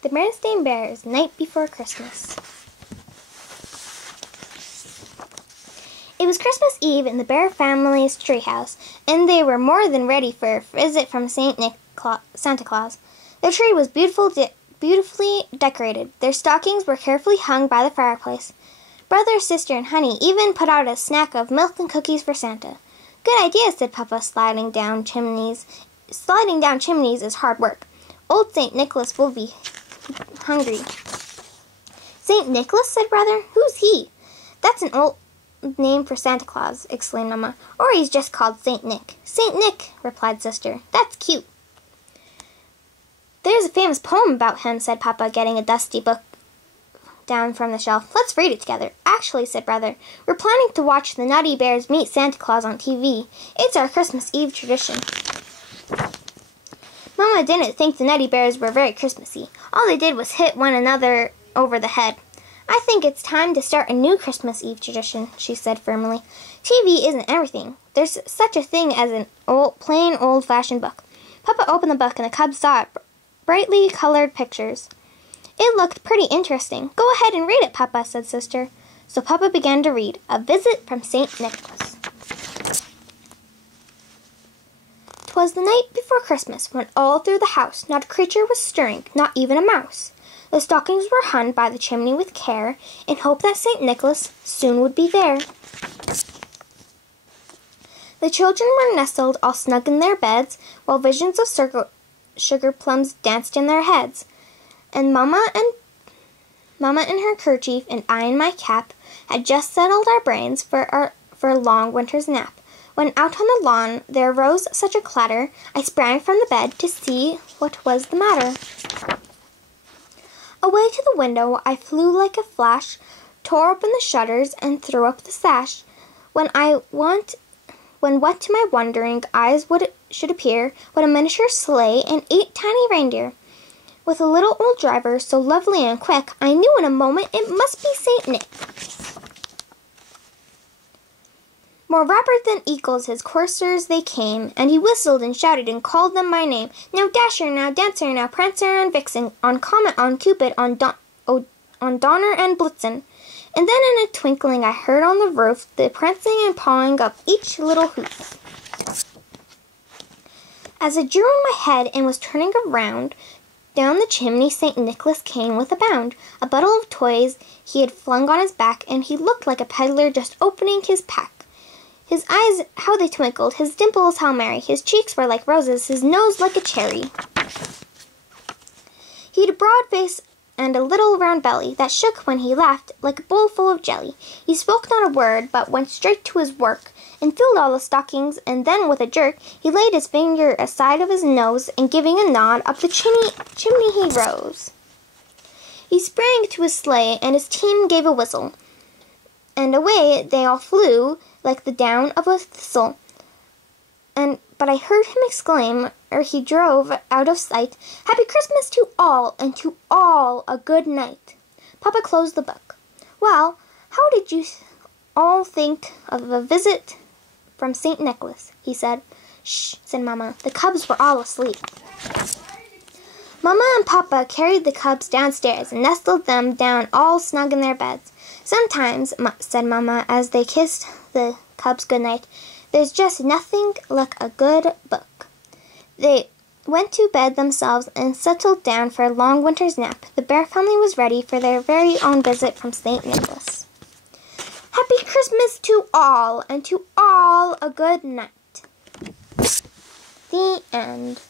The Berenstain Bears, Night Before Christmas. It was Christmas Eve in the Bear family's treehouse, and they were more than ready for a visit from Santa Claus. The tree was beautifully decorated. Their stockings were carefully hung by the fireplace. Brother, sister, and Honey even put out a snack of milk and cookies for Santa. Good idea, said Papa, sliding down chimneys. Sliding down chimneys is hard work. Old St. Nicholas will be hungry. St. Nicholas, said Brother. Who's he? That's an old name for Santa Claus, exclaimed Mama. Or he's just called St. Nick. St. Nick, replied Sister. That's cute. There's a famous poem about him, said Papa, getting a dusty book down from the shelf. Let's read it together. Actually, said Brother, we're planning to watch the Nutty Bears meet Santa Claus on TV. It's our Christmas Eve tradition. Mama didn't think the Nutty Bears were very Christmassy. All they did was hit one another over the head. I think it's time to start a new Christmas Eve tradition, she said firmly. TV isn't everything. There's such a thing as an plain old-fashioned book. Papa opened the book and the cubs saw brightly colored pictures. It looked pretty interesting. Go ahead and read it, Papa, said Sister. So Papa began to read, A Visit from St. Nicholas. 'Twas the night before Christmas, when all through the house not a creature was stirring, not even a mouse. The stockings were hung by the chimney with care, in hope that St. Nicholas soon would be there. The children were nestled all snug in their beds, while visions of sugar plums danced in their heads. And Mama in her kerchief and I in my cap had just settled our brains for a long winter's nap, when out on the lawn there arose such a clatter, I sprang from the bed to see what was the matter. Away to the window I flew like a flash, tore open the shutters and threw up the sash. When what to my wondering eyes should appear, what a miniature sleigh and 8 tiny reindeer. With a little old driver, so lovely and quick, I knew in a moment it must be St. Nick. More rapid than eagles his coursers they came, and he whistled and shouted and called them by name. Now Dasher, now Dancer, now Prancer and Vixen, on Comet, on Cupid, on Donner and Blitzen. And then in a twinkling I heard on the roof the prancing and pawing of each little hoof. As I drew in my head and was turning around, down the chimney St. Nicholas came with a bound. A bundle of toys he had flung on his back, and he looked like a peddler just opening his pack. His eyes, how they twinkled, his dimples how merry, his cheeks were like roses, his nose like a cherry. He had a broad face and a little round belly that shook when he laughed like a bowl full of jelly. He spoke not a word, but went straight to his work, and filled all the stockings, and then with a jerk he laid his finger aside of his nose, and giving a nod, up the chimney he rose. He sprang to his sleigh, and his team gave a whistle, and away they all flew like the down of a thistle. But I heard him exclaim, ere he drove out of sight, Happy Christmas to all, and to all a good night. Papa closed the book. Well, how did you all think of a visit from St. Nicholas? He said. Shh, said Mama. The cubs were all asleep. Mama and Papa carried the cubs downstairs and nestled them down all snug in their beds. Sometimes, said Mama, as they kissed the cubs good night, there's just nothing like a good book. They went to bed themselves and settled down for a long winter's nap. The Bear family was ready for their very own visit from St. Nicholas. Happy Christmas to all, and to all a good night. The end.